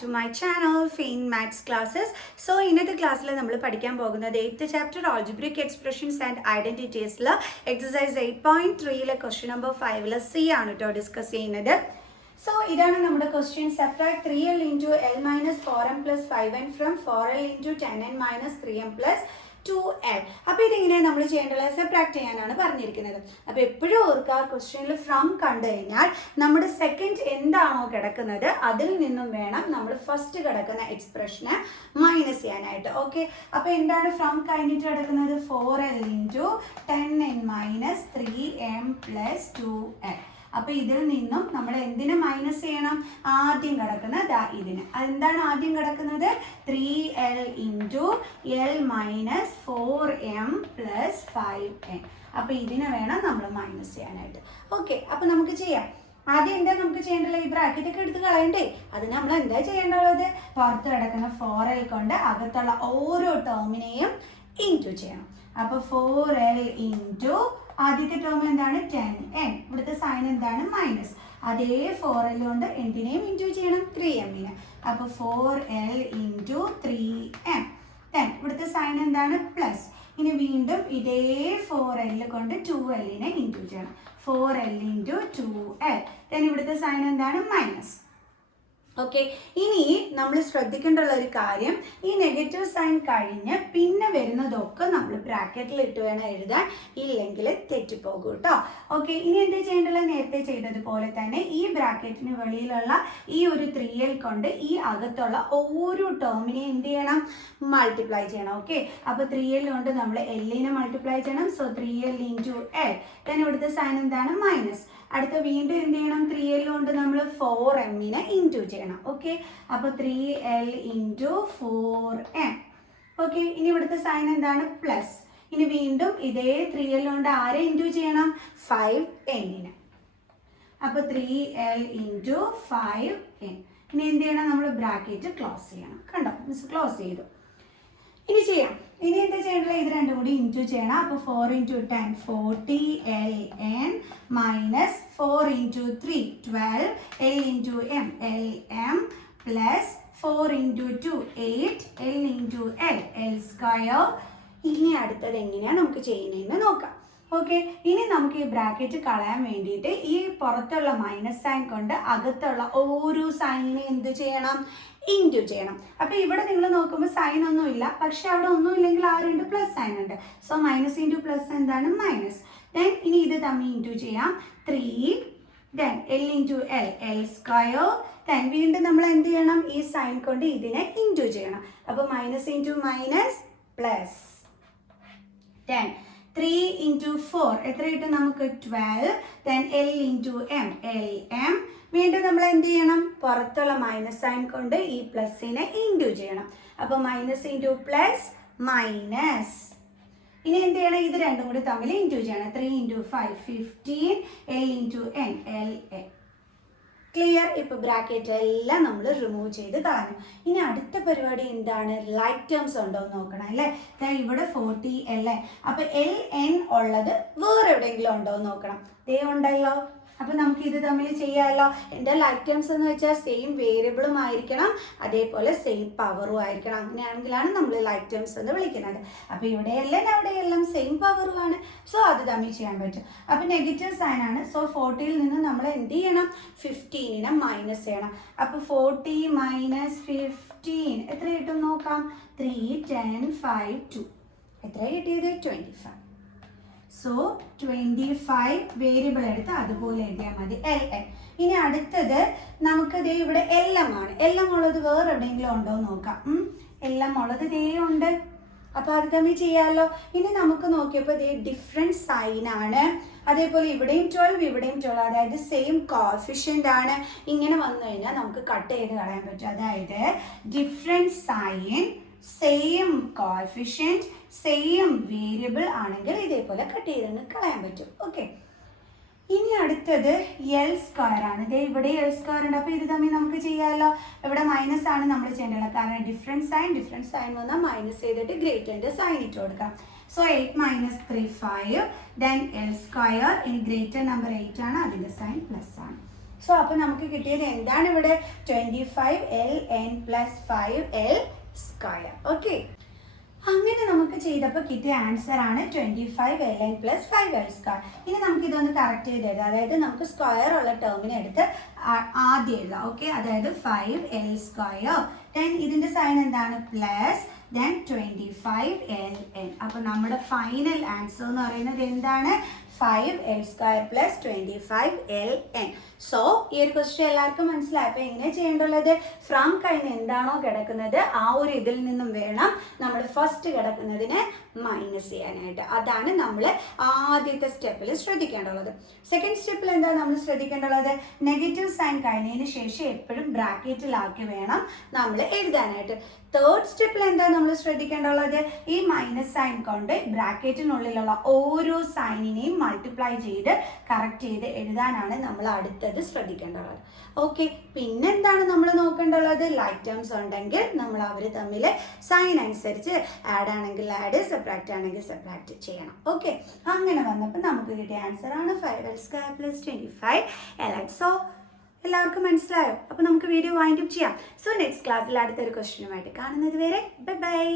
to my channel Fane Maths Classes. So ഇന്നത്തെ ക്ലാസ്സിൽ നമ്മൾ പഠിക്കാൻ പോകുന്നത് 8th chapter algebraic expressions and identities exercise 8.3 question number 5 C ആണ് ട്ടോ ഡിസ്കസ് ചെയ്യുന്നത്. So ഇതാണ് നമ്മുടെ question. Subtract 3l into l minus 4m plus 5n from 4l into 10n minus 3m plus 2l. അപ്പോൾ ഇതിങ്ങനെ നമ്മൾ ചെയ്യേണ്ടത് സബ്ട്രാക്ട് ചെയ്യാനാണ് പറഞ്ഞിരിക്കുന്നത്. അപ്പോൾ എപ്പോഴും ഓർക്കുക, ക്വസ്റ്റ്യനിൽ ഫ്രം കണ്ടു കഴിഞ്ഞാൽ നമ്മുടെ സെക്കൻഡ് എന്താണോ കിടക്കുന്നത് അതിൽ നിന്നും വേണം നമ്മൾ ഫസ്റ്റ് കിടക്കുന്ന എക്സ്പ്രഷനെ മൈനസ് ചെയ്യാനായിട്ട്. ഓക്കെ, അപ്പോൾ എന്താണ് ഫ്രം കഴിഞ്ഞിട്ട് കിടക്കുന്നത്? 4l into 10n minus 3m plus 2l. അപ്പോൾ ഇതിൽ നിന്നും നമ്മൾ എന്തിനെ മൈനസ് ചെയ്യണം? ആദ്യം കിടക്കുന്ന ഇതിന്. എന്താണ് ആദ്യം കിടക്കുന്നത്? 3l into l minus 4m plus 5n. അപ്പോൾ ഇതിനെ വേണം നമ്മൾ മൈനസ് ചെയ്യാനായിട്ട്. ഓക്കെ, അപ്പോൾ നമുക്ക് ചെയ്യാം. ആദ്യം എന്താ നമുക്ക് ചെയ്യേണ്ടത്? ഈ ബ്രാക്കറ്റ് ഒക്കെ എടുത്ത് കളയണ്ടേ? അതിന് നമ്മൾ എന്താ ചെയ്യേണ്ടത്? പുറത്ത് കിടക്കുന്ന 4l കൊണ്ട് അകത്തുള്ള ഓരോ ടേമിനെയും ഇൻറ്റു ചെയ്യണം. അപ്പോൾ 4l into ആദ്യത്തെ ടേം എന്താണ്? 10n. ഇവിടുത്തെ സൈൻ എന്താണ്? മൈനസ്. അതേ 4l കൊണ്ട് എന്തിനേയും ഇൻറ്റു ചെയ്യണം? 3mനെ. അപ്പോൾ 4l into 3m. ഇവിടുത്തെ സൈൻ എന്താണ്? പ്ലസ്. ഇനി വീണ്ടും ഇതേ 4l കൊണ്ട് 2lനെ ഇൻറ്റു ചെയ്യണം. 4l into 2l. ഇവിടുത്തെ സൈൻ എന്താണ്? മൈനസ്. ഓക്കെ, ഇനി നമ്മൾ ശ്രദ്ധിക്കേണ്ടുള്ള ഒരു കാര്യം, ഈ നെഗറ്റീവ് സൈൻ കഴിഞ്ഞ് പിന്നെ വരുന്നതൊക്കെ നമ്മൾ ബ്രാക്കറ്റിൽ ഇട്ട് വേണം എഴുതാൻ, ഇല്ലെങ്കിൽ തെറ്റിപ്പോകും കേട്ടോ. ഓക്കെ, ഇനി എന്താ ചെയ്യേണ്ടത്? നേരത്തെ ചെയ്തതുപോലെ തന്നെ ഈ ബ്രാക്കറ്റിന് വെളിയിലുള്ള ഈ ഒരു 3l കൊണ്ട് ഈ അകത്തുള്ള ഓരോ ടേമിനെ എന്ത് ചെയ്യണം? മൾട്ടിപ്ലൈ ചെയ്യണം. ഓക്കെ, അപ്പോൾ 3l കൊണ്ട് നമ്മൾ എല്ലിനെ മൾട്ടിപ്ലൈ ചെയ്യണം. So 3l into l. ഇവിടുത്തെ സൈൻ എന്താണ്? മൈനസ്. അടുത്ത വീണ്ടും എന്ത് ചെയ്യണം? 3l കൊണ്ട് നമ്മൾ 4mനെ ഇൻറ്റു ചെയ്യണം. ഓക്കെ, അപ്പോൾ 3l into 4m. ഓക്കെ, ഇനി ഇവിടുത്തെ സൈൻ എന്താണ്? പ്ലസ്. ഇനി വീണ്ടും ഇതേ 3l കൊണ്ട് ആരെ ഇൻറ്റു ചെയ്യണം? 5nനെ. അപ്പോൾ 3l into 5n. ഇനി എന്ത് ചെയ്യണം? നമ്മൾ ബ്രാക്കറ്റ് ക്ലോസ് ചെയ്യണം. കണ്ടോ, മിസ് ക്ലോസ് ചെയ്തു. ഇനി ചെയ്യാം. ഇനി എന്താ ചെയ്യേണ്ടത്? ഇത് രണ്ടും കൂടി ഇൻറ്റു ചെയ്യണം. അപ്പോൾ 4 into 10 40ln minus 4 into 3 12 l into m lm plus 4 into 2 8 l into l l square. ഇനി അടുത്തത് എങ്ങനെയാണ് നമുക്ക് ചെയ്യുന്നതെന്ന് നോക്കാം. ഓക്കെ, ഇനി നമുക്ക് ഈ ബ്രാക്കറ്റ് കളയാൻ വേണ്ടിയിട്ട് ഈ പുറത്തുള്ള മൈനസ് സൈൻ കൊണ്ട് അകത്തുള്ള ഓരോ സൈനിനെ എന്ത് ചെയ്യണം? ഇൻറ്റു ചെയ്യണം. അപ്പോൾ ഇവിടെ നിങ്ങൾ നോക്കുമ്പോൾ സൈൻ ഒന്നുമില്ല, പക്ഷെ അവിടെ ഒന്നുമില്ലെങ്കിൽ ആ രണ്ട് പ്ലസ് സൈൻ ഉണ്ട്. സോ മൈനസ് ഇൻറ്റു പ്ലസ് എന്താണ്? മൈനസ്. ഇനി ഇത് തമ്മിൽ ഇൻറ്റു ചെയ്യാം. 3 l into l l square. വീണ്ടും നമ്മൾ എന്ത് ചെയ്യണം? ഈ സൈൻ കൊണ്ട് ഇതിനെ ഇൻറ്റു ചെയ്യണം. അപ്പോൾ minus into minus plus. 3 into 4 എത്ര കിട്ടും നമുക്ക്? 12. l into m lm. വീണ്ടും നമ്മൾ എന്ത് ചെയ്യണം? പുറത്തുള്ള മൈനസ് സൈൻ കൊണ്ട് ഈ പ്ലസിനെ ഇൻറ്റു ചെയ്യണം. അപ്പോൾ മൈനസ് ഇൻറ്റു പ്ലസ് മൈനസ്. ഇനി എന്ത് ചെയ്യണം? ഇത് രണ്ടും കൂടി തമ്മിൽ ഇൻറ്റു ചെയ്യണം. 3 into 5 15 l into n l. Clear? ഇപ്പോൾ ബ്രാക്കറ്റ് എല്ലാം നമ്മൾ റിമൂവ് ചെയ്ത് കളഞ്ഞു. ഇനി അടുത്ത പരിപാടി എന്താണ്? ലൈക്ക് ടേംസ് ഉണ്ടോ എന്ന് നോക്കണം അല്ലേ? ഇവിടെ 40 അല്ലേ? അപ്പോൾ ln ഉള്ളത് വേറെ എവിടെയെങ്കിലും ഉണ്ടോ എന്ന് നോക്കണം. ദേ ഉണ്ടല്ലോ. അപ്പോൾ നമുക്ക് ഇത് തമ്മിൽ ചെയ്യാമല്ലോ. എൻ്റെ ലൈക്ക് ടേംസ് എന്ന് വെച്ചാൽ സെയിം വേരിയബിളും ആയിരിക്കണം, അതേപോലെ സെയിം പവറും ആയിരിക്കണം. അങ്ങനെയാണെങ്കിലാണ് നമ്മൾ ലൈക്ക് ടേംസ് എന്ന് വിളിക്കുന്നത്. അപ്പോൾ ഇവിടെയെല്ലാം അവിടെയെല്ലാം സെയിം പവറുമാണ്. സോ അത് തമ്മിൽ ചെയ്യാൻ പറ്റും. അപ്പോൾ നെഗറ്റീവ് സൈൻ ആണ്. സോ 40ൽ നിന്ന് നമ്മൾ എന്ത് ചെയ്യണം? 15നെ മൈനസ് ചെയ്യണം. അപ്പോൾ 40 മൈനസ് 15 എത്ര കിട്ടും നോക്കാം? 3 10 5 2. എത്ര കിട്ടിയത്? 25. സോ 25 വേരിയബിൾ എടുത്ത് അതുപോലെ എഴുതിയാൽ മതി. ln. ഇനി അടുത്തത് നമുക്ക് ദേ ഇവിടെ lm ആണ്. lm ഉള്ളത് വേറെ എവിടെയെങ്കിലും ഉണ്ടോ എന്ന് നോക്കാം. lm ഉള്ളത് ദേ ഉണ്ട്. അപ്പോൾ അത് തമ്മിൽ ചെയ്യാമല്ലോ. ഇനി നമുക്ക് നോക്കിയപ്പോൾ ദേ ഡിഫറെൻറ്റ് സൈൻ ആണ്. അതേപോലെ ഇവിടെയും 12 ഇവിടെയും 12, അതായത് സെയിം കോഫിഷ്യൻ്റ് ആണ്. ഇങ്ങനെ വന്നു കഴിഞ്ഞാൽ നമുക്ക് കട്ട് ചെയ്ത് കളയാൻ പറ്റും. അതായത് different sign same coefficient same variable ആണെങ്കിൽ ഇതേപോലെ കട്ട് ചെയ്ത് കളയാൻ പറ്റും. ഓക്കെ, ഇനി അടുത്തത് എൽ സ്ക്വയർ ആണ്. ഇതേ ഇവിടെ എൽ സ്ക്വയർ ഉണ്ട്. അപ്പോൾ ഇത് തമ്മിൽ നമുക്ക് ചെയ്യാമല്ലോ. ഇവിടെ മൈനസ് ആണ് നമ്മൾ ചെയ്യേണ്ടത്, കാരണം ഡിഫറെൻറ്റ് സൈൻ വന്നാൽ മൈനസ് ചെയ്തിട്ട് ഗ്രേറ്ററിൻ്റെ സൈൻ ഇട്ട് കൊടുക്കാം. So 8 minus 3 5. L square. ഇനി ഗ്രേറ്റർ നമ്പർ 8 ആണ്, അതിൻ്റെ സൈൻ പ്ലസ് ആണ്. സോ അപ്പോൾ നമുക്ക് കിട്ടിയത് എന്താണ് ഇവിടെ 25ln + 5l². ഓക്കെ, അങ്ങനെ നമുക്ക് ചെയ്തപ്പോൾ കിട്ടിയ ആൻസർ ആണ് 25ln + 5l². ഇനി നമുക്ക് ഇതൊന്ന് കറക്റ്റ് ചെയ്ത് എഴുതാം. അതായത് നമുക്ക് സ്ക്വയർ ഉള്ള ടേമിനെ എടുത്ത് ആദ്യം എഴുതാം. ഓക്കെ, അതായത് 5l², ദെൻ ഇതിന്റെ സൈൻ എന്താണ് പ്ലസ്, ദെൻ 25ln. അപ്പോൾ നമ്മുടെ ഫൈനൽ ആൻസർ എന്ന് പറയുന്നത് എന്താണ് 5l² + 25ln. സോ ഈ ഒരു ക്വസ്റ്റ്യൻ എല്ലാവർക്കും മനസ്സിലായി. അപ്പോൾ എങ്ങനെ ചെയ്യേണ്ടുള്ളത്, ഫ്രം കഴിഞ്ഞ് എന്താണോ കിടക്കുന്നത് ആ ഒരു ഇതിൽ നിന്നും വേണം നമ്മൾ ഫസ്റ്റ് കിടക്കുന്നതിനെ മൈനസ് ചെയ്യാനായിട്ട്. അതാണ് നമ്മൾ ആദ്യത്തെ സ്റ്റെപ്പിൽ ശ്രദ്ധിക്കേണ്ടുള്ളത്. സെക്കൻഡ് സ്റ്റെപ്പിൽ എന്താ നമ്മൾ ശ്രദ്ധിക്കേണ്ടുള്ളത്, നെഗറ്റീവ് സൈൻ കഴിഞ്ഞതിന് ശേഷം എപ്പോഴും ബ്രാക്കറ്റിലാക്കി വേണം നമ്മൾ എഴുതാനായിട്ട്. തേർഡ് സ്റ്റെപ്പിൽ എന്താ നമ്മൾ ശ്രദ്ധിക്കേണ്ടുള്ളത്, ഈ മൈനസ് സൈൻ കൊണ്ട് ബ്രാക്കറ്റിനുള്ളിലുള്ള ഓരോ സൈനിനെയും മൾട്ടിപ്ലൈ ചെയ്ത് കറക്റ്റ് ചെയ്ത് എഴുതാനാണ് നമ്മൾ അടുത്തത് ശ്രദ്ധിക്കേണ്ടുള്ളത്. ഓക്കെ, പിന്നെന്താണ് നമ്മൾ നോക്കേണ്ടുള്ളത്, ലൈക്ക് ടേംസ് ഉണ്ടെങ്കിൽ നമ്മൾ അവർ തമ്മിൽ സൈൻ അനുസരിച്ച് ആഡ് ആണെങ്കിൽ ആഡ്, സബ്ട്രാക്ട് ആണെങ്കിൽ സബ്ട്രാക്ട് ചെയ്യണം. ഓക്കെ, അങ്ങനെ വന്നപ്പോൾ നമുക്ക് കിട്ടിയ ആൻസർ ആണ് 5l² + 25ln. സോ എല്ലാവർക്കും മനസ്സിലായോ? അപ്പോൾ നമുക്ക് വീഡിയോ വൈൻഡ് അപ്പ് ചെയ്യാം. സോ നെക്സ്റ്റ് ക്ലാസ്സിൽ അടുത്തൊരു ക്വസ്റ്റ്യനുമായിട്ട് കാണുന്നത് വരെ ബൈ ബൈ.